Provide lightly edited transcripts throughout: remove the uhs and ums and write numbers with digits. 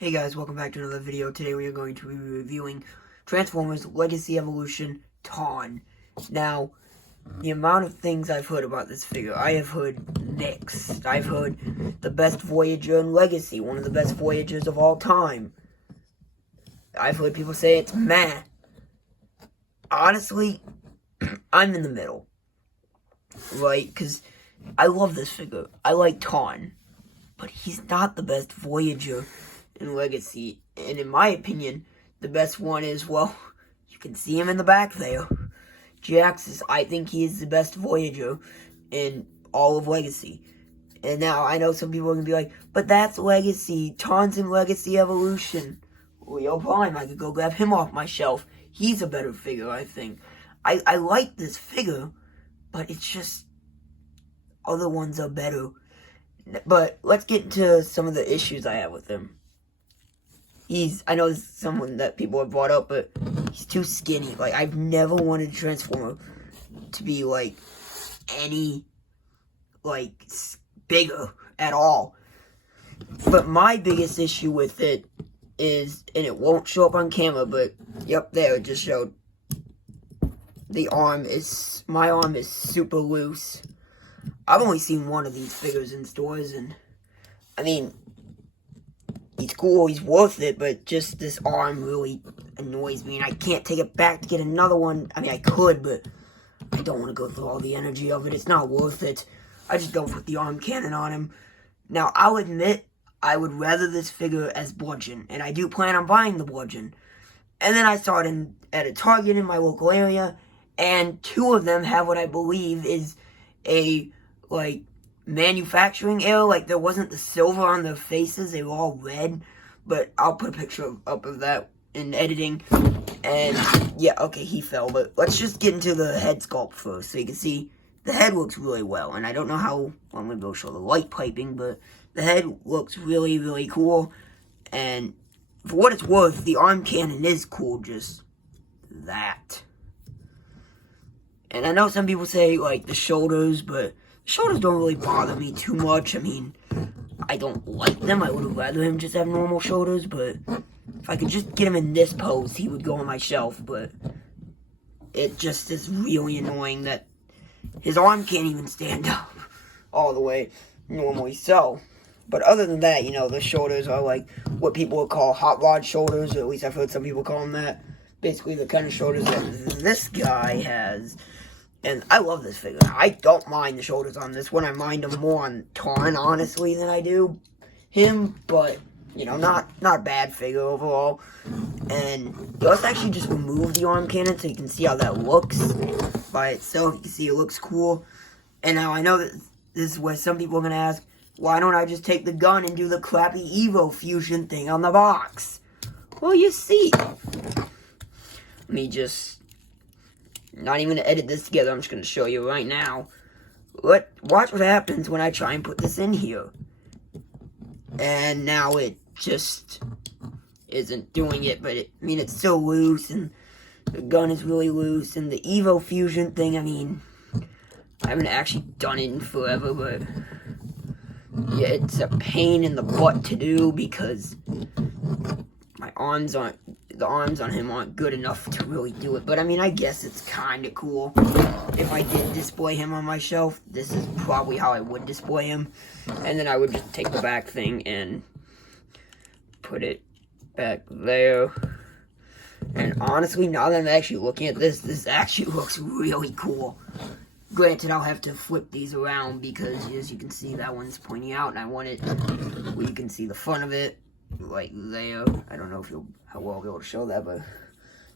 Hey guys, welcome back to another video. Today we are going to be reviewing Transformers Legacy Evolution Tarn. Now, the amount of things I've heard about this figure, I have heard mixed. I've heard the best Voyager in Legacy, one of the best Voyagers of all time. I've heard people say it's meh. Honestly, I'm in the middle. Right? Because I love this figure. I like Tarn. But he's not the best Voyager in Legacy, and in my opinion, the best one is, well, you can see him in the back there. Jax I think he is the best Voyager in all of Legacy. And now, I know some people are going to be like, but that's Legacy, Tarn's in Legacy Evolution. Leo Prime, I could go grab him off my shelf. He's a better figure, I think. I like this figure, but it's just, other ones are better. But let's get into some of the issues I have with him. I know this is someone that people have brought up, but he's too skinny. Like, I've never wanted a Transformer to be, like, any, like, bigger at all. But my biggest issue with it is, and it won't show up on camera, but, yep, there, it just showed. My arm is super loose. I've only seen one of these figures in stores, and, I mean, he's cool, he's worth it, but just this arm really annoys me, and I can't take it back to get another one. I mean, I could, but I don't want to go through all the energy of it. It's not worth it. I just don't put the arm cannon on him. Now, I'll admit, I would rather this figure as bludgeon, and I do plan on buying the bludgeon. And then I saw it at a Target in my local area, and two of them have what I believe is a, like, manufacturing error. Like, there wasn't the silver on their faces, they were all red, but I'll put a picture up of that in editing. And yeah, okay, he fell, but let's just get into the head sculpt first, so you can see the head looks really well. And I don't know how I'm gonna go show the light piping, but the head looks really, really cool. And for what it's worth, the arm cannon is cool, just that. And I know some people say, like, the shoulders, but shoulders don't really bother me too much. I mean, I don't like them. I would have rather him just have normal shoulders, but if I could just get him in this pose, he would go on my shelf. But it just is really annoying that his arm can't even stand up all the way normally so. But other than that, you know, the shoulders are like what people would call hot rod shoulders, or at least I've heard some people call them that. Basically the kind of shoulders that this guy has. And I love this figure. I don't mind the shoulders on this one. I mind them more on Tarn, honestly, than I do him. But, you know, not a bad figure overall. And let's actually just remove the arm cannon so you can see how that looks by itself. You can see it looks cool. And now I know that this is where some people are going to ask, why don't I just take the gun and do the crappy Evo fusion thing on the box? Well, you see. Let me just... Not even going to edit this together, I'm just going to show you right now. Watch what happens when I try and put this in here. And now it just isn't doing it, but I mean, it's so loose, and the gun is really loose, and the Evo Fusion thing, I mean, I haven't actually done it in forever, but yeah, it's a pain in the butt to do, because the arms on him aren't good enough to really do it. But I mean, I guess it's kind of cool. If I did display him on my shelf, this is probably how I would display him. And then I would just take the back thing and put it back there. And honestly, now that I'm actually looking at this actually looks really cool. Granted, I'll have to flip these around because, as you can see, that one's pointing out, and I want it where you can see the front of it. Like there. I don't know if how well I'll be able to show that, but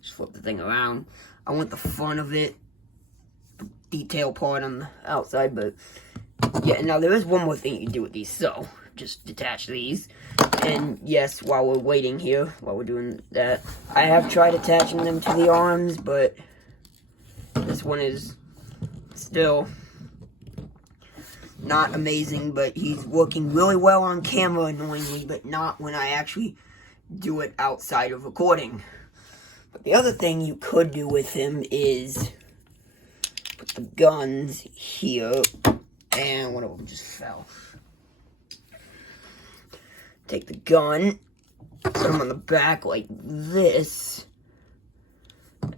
just flip the thing around. I want the front of it, the detail part on the outside, but yeah, now there is one more thing you can do with these, so just detach these. And yes, while we're waiting here, while we're doing that, I have tried attaching them to the arms, but this one is still not amazing, but he's working really well on camera, annoyingly, but not when I actually do it outside of recording. But the other thing you could do with him is put the guns here, and one of them just fell. Take the gun, put them on the back like this,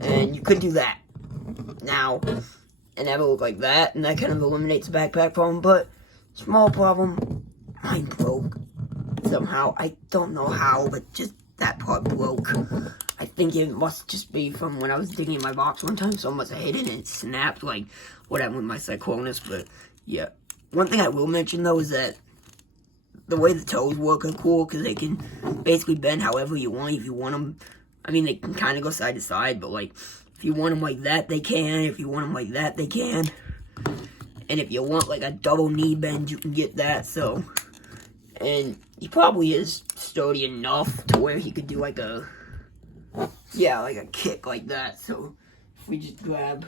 and you could do that now and have it look like that, and that kind of eliminates the backpack problem. But small problem, mine broke somehow. I don't know how, but just that part broke. I think it must just be from when I was digging in my box one time, so I must have hit it and it snapped, like what happened with my Cyclonus. But yeah, one thing I will mention though is that the way the toes work are cool, because they can basically bend however you want. If you want them, I mean, they can kind of go side to side, but like, if you want them like that, they can. If you want them like that, they can. And if you want like a double knee bend, you can get that. So, and he probably is sturdy enough to where he could do like a, yeah, like a kick like that. So, if we just grab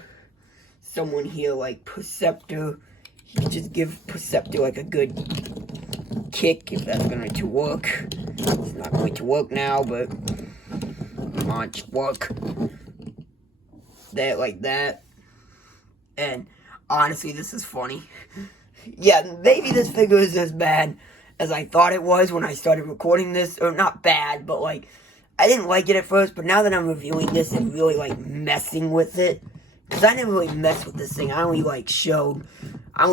someone here like Perceptor, he could just give Perceptor like a good kick, if that's going to work. It's not going to work now, but come on, just work. That like that. And honestly, this is funny. Yeah, maybe this figure is as bad as I thought it was when I started recording this. Or not bad, but like, I didn't like it at first, but now that I'm reviewing this and really like messing with it, because I never really messed with this thing. I only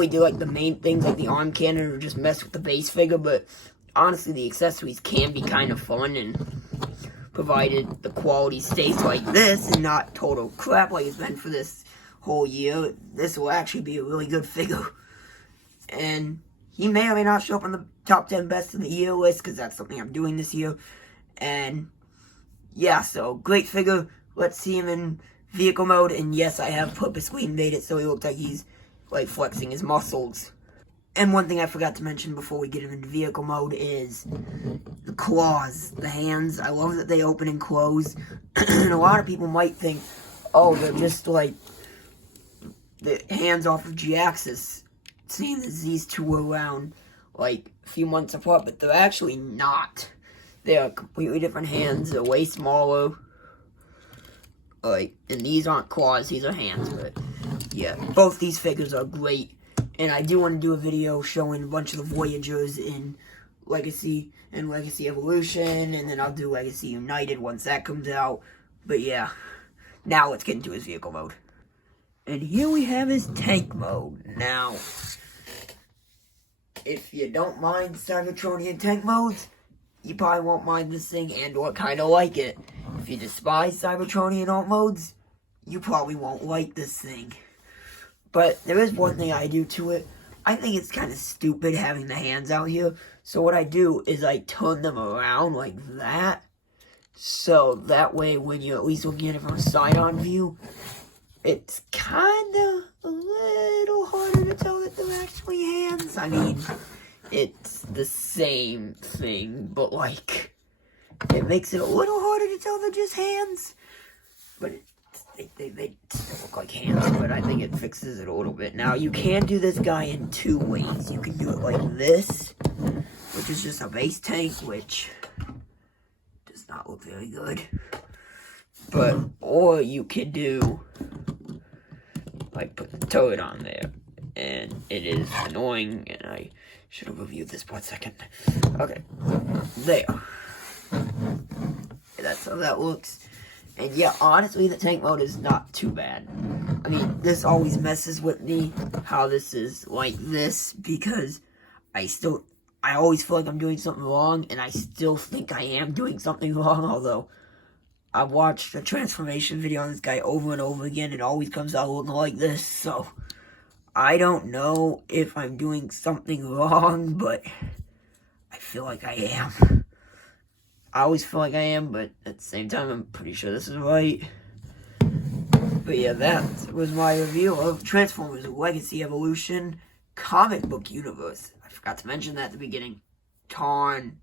do like the main things like the arm cannon or just mess with the base figure, but honestly the accessories can be kind of fun, and provided the quality stays like this and not total crap like it's been for this whole year, this will actually be a really good figure. And he may or may not show up on the top 10 best of the year list, because that's something I'm doing this year. And yeah, so great figure. Let's see him in vehicle mode, and yes, I have purposely made it so he looks like he's like flexing his muscles. And one thing I forgot to mention before we get him into vehicle mode is the claws, the hands. I love that they open and close. And a lot of people might think, oh, they're just like the hands off of G-Axis, seeing as these two were around like a few months apart, but they're actually not. They are completely different hands. They're way smaller. Like, and these aren't claws, these are hands, but yeah, both these figures are great. And I do want to do a video showing a bunch of the Voyagers in Legacy and Legacy Evolution, and then I'll do Legacy United once that comes out. But yeah, now let's get into his vehicle mode. And here we have his tank mode. Now, if you don't mind Cybertronian tank modes, you probably won't mind this thing and or kind of like it. If you despise Cybertronian alt modes, you probably won't like this thing. But there is one thing I do to it. I think it's kind of stupid having the hands out here. So what I do is I turn them around like that. So that way when you're at least looking at it from a side-on view, it's kind of a little harder to tell that they're actually hands. I mean, it's the same thing, but like, it makes it a little harder to tell they're just hands. But they still look like hands, but I think it fixes it a little bit. Now, you can do this guy in two ways. You can do it like this, which is just a base tank, which does not look very good. But, or you could do, like, put the turret on there, and it is annoying, and I should have reviewed this 1 second. Okay, there. That's how that looks. And yeah, honestly, the tank mode is not too bad. I mean, this always messes with me, how this is like this, because I always feel like I'm doing something wrong, and I still think I am doing something wrong, although I've watched a transformation video on this guy over and over again, and it always comes out looking like this, so I don't know if I'm doing something wrong, but I feel like I am. I always feel like I am, but at the same time, I'm pretty sure this is right. But yeah, that was my review of Transformers Legacy Evolution comic book universe. I forgot to mention that at the beginning. Tarn.